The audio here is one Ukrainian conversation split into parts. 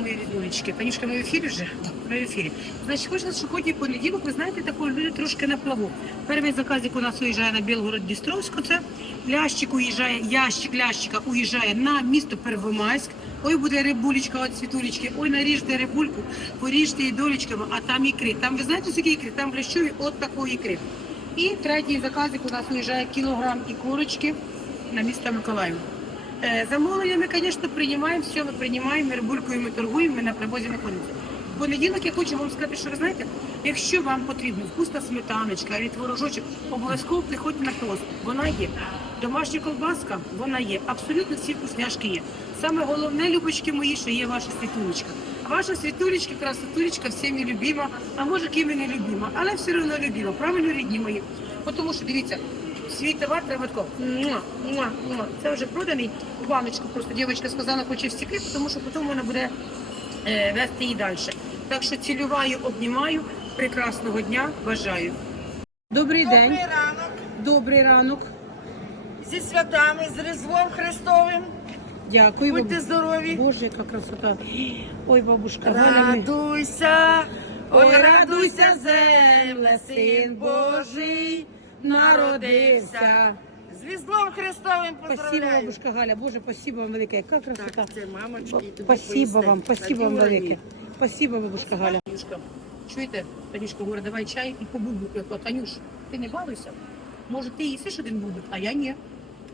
Мої Танюшка, ми в ефірі вже? Ми в ефірі. Значить, що ході понеділок, ви знаєте, такої люди трошки на плаву. Перший заказик у нас уїжджає на Білгород Дністровську, це лящик уїжджає, ящик лящика уїжджає на місто Первомайськ. Ой, буде рибулечка от світулечки, ой, наріжте рибульку, поріжте її долечками, а там ікри. Там, ви знаєте, скільки ікри? Там блящові от такої ікри. І третій заказик у нас уїжджає кілограм ікорочки на місто Миколаїв. Е, Замовлення ми, звісно, приймаємо, все ми приймаємо, ми рибулькою торгуємо, ми на привозі знаходимося. В понеділок я хочу вам сказати, що ви знаєте, якщо вам потрібна вкусна сметаночка або творожочок, обов'язково приходьте на привоз. Вона є. Домашня колбаска, вона є. Абсолютно всі вкусняшки є. Саме головне, любочки мої, що є ваша світулечка. Ваша світулечка, красотулечка, всіми любима, а може ким і не любима, але все одно любима. Правильно, рідні мої? Тому що дивіться, свій товар треба тако. Це вже проданий баночку. Просто дівчинка сказала, хоче всіки, тому що потім вона буде е, вести її далі. Так що цілюваю, обнімаю. Прекрасного дня, бажаю. Добрий день, Добрий ранок добрий ранок. зі святами, з Різдвом Христовим. Дякую. Будьте здорові. Боже, яка красота. Ой, бабушка, Радуйся, ой, радуйся, земле, син Божий народився. З Різдвом Христовим Спасибо, поздравляю. бабушка Галя. Боже, спасибо вам велике. Яка красота. Так, це мамочки. тобі Спасибо вам, спасибо вам Такі велике. Спасибо, бабушка Галя. Танюшка, чуєте? Танюшка говорить, давай чай і по бублику. Я кажу, Танюш, ти не балуйся. Може, ти їсиш один бублик, а я ні.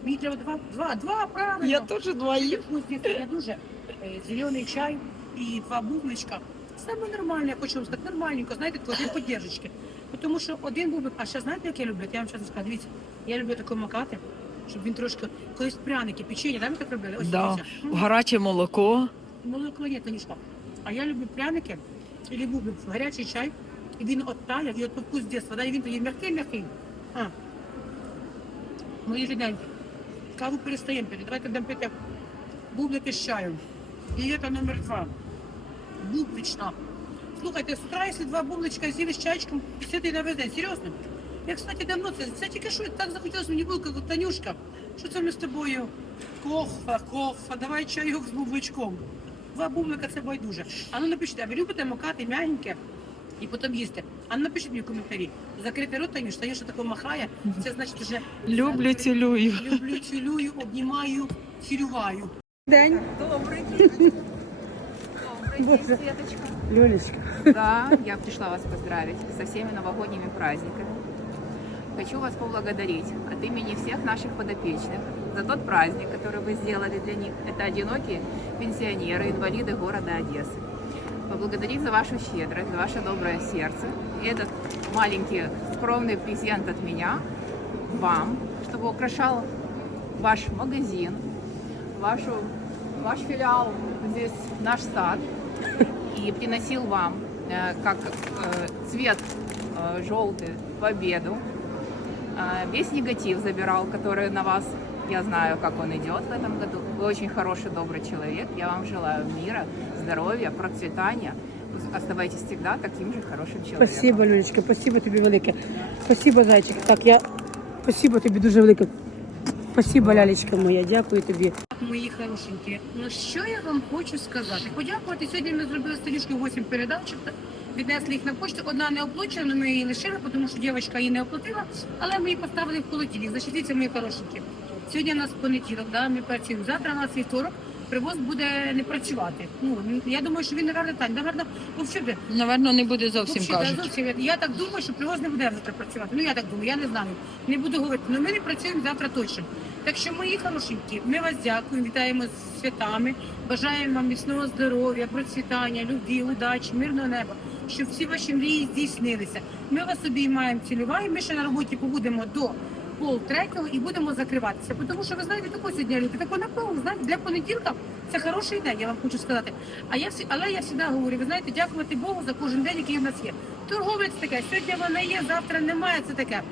Мені треба два, два, два, правильно. Я теж двоїв. Вкусні, я дуже. Е, Зелений чай і два бубличка. Саме нормально, я хочу вам сказати, нормальненько, знаєте, для поддержки. Тому що один бублик, а ще знаєте, як я люблю? Я вам зараз скажу, дивіться, я люблю таке макати, щоб він трошки, колись пряники, печення, да, ми так робили? Ось Да. дивіться. М. Гаряче молоко. Молоко ні, Танюшка. А я люблю пряники, і люблю гарячий чай, і він от тає, і от вкус дитинства, да, і він тоді м'який-м'який. А. Мої ріденькі, каву перестаємо пити, давайте будемо пити бублики з чаєм. Дієта номер два. Бублична. Слухайте, з утра, якщо два бубличка з'їли з чайчиком, сидить на весь день. Серйозно? Я, кстати, давно це, це тільки що так захотілося мені було, як Танюшка, що це ми з тобою? Кофа, кофа, давай чайок з бубличком. Два бублика це байдуже. А ну напишіть, а ви любите макати м'ягеньке і потім їсти. А ну напишіть мені в коментарі. Закрити рот, Танюш, Танюша тако махає, це значить вже Люблю, цілюю. люблю, цілюю, обнімаю, цілюваю. День. Боже. день, Светочка. Льолечка. Да, я пришла вас поздравить со всеми новогодними праздниками. Хочу вас поблагодарить от имени всех наших подопечных за тот праздник, который вы сделали для них. Это одинокие пенсионеры, инвалиды города Одессы. Поблагодарить за вашу щедрость, за ваше доброе сердце. И этот маленький скромный презент от меня вам, чтобы украшал ваш магазин, вашу, ваш филиал здесь, наш сад, и приносил вам э, как э, цвет э, желтый победу. Весь негатив забирал, который на вас, я знаю, как он идет в этом году. Вы очень хороший, добрый человек. Я вам желаю мира, здоровья, процветания. Оставайтесь всегда таким же хорошим человеком. Спасибо, Льолечка, спасибо тобі велике. Спасибо, зайчик. Так, я спасибо тобі дуже велике. Спасибо, лялечка моя, дякую тобі. Мої хорошенькі, ну що я вам хочу сказати? Подякувати. Сьогодні ми зробили сторічку Танюшкою 8 передачок. Віднесли їх на почту. Одна не оплачена, ми її лишили, тому що дівчинка її не оплатила, але ми її поставили в холодильник. Значить, мої хорошенькі. Сьогодні у нас понеділок, да, ми працюємо. Завтра у нас вівторок. Привоз буде не працювати. Ну я думаю, що він наверно так. Наверно, ну всюди. Наверно, не буде зовсім Вообще, кажуть. зовсім. Я так думаю, що привоз не буде завтра працювати. Ну я так думаю, я не знаю. Не буду говорити. але ми не працюємо завтра точно. Так що, мої хорошенькі, ми вас дякуємо, вітаємо з святами, бажаємо вам міцного здоров'я, процвітання, любві, удачі, мирного неба, щоб всі ваші мрії здійснилися. Ми вас обіймаємо, цілюваємо. Ми ще на роботі побудемо до пол третього і будемо закриватися. Тому що ви знаєте, тако сьогодні люди, тако напевно, знаєте, для понеділка це хороший день, я вам хочу сказати. А я всі, але я завжди говорю, ви знаєте, дякувати Богу за кожен день, який в нас є. Торговець таке, сьогодні вона є, завтра немає. Це таке.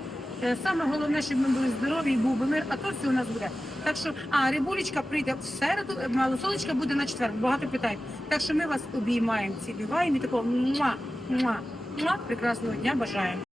Е, Саме головне, щоб ми були здорові і був би мир, а то все у нас буде. Так що, а рибулечка прийде в середу, е, малосолочка буде на четвер. Багато питань. Так що ми вас обіймаємо, цілюваємо і такого муа, муа, муа, прекрасного дня бажаємо.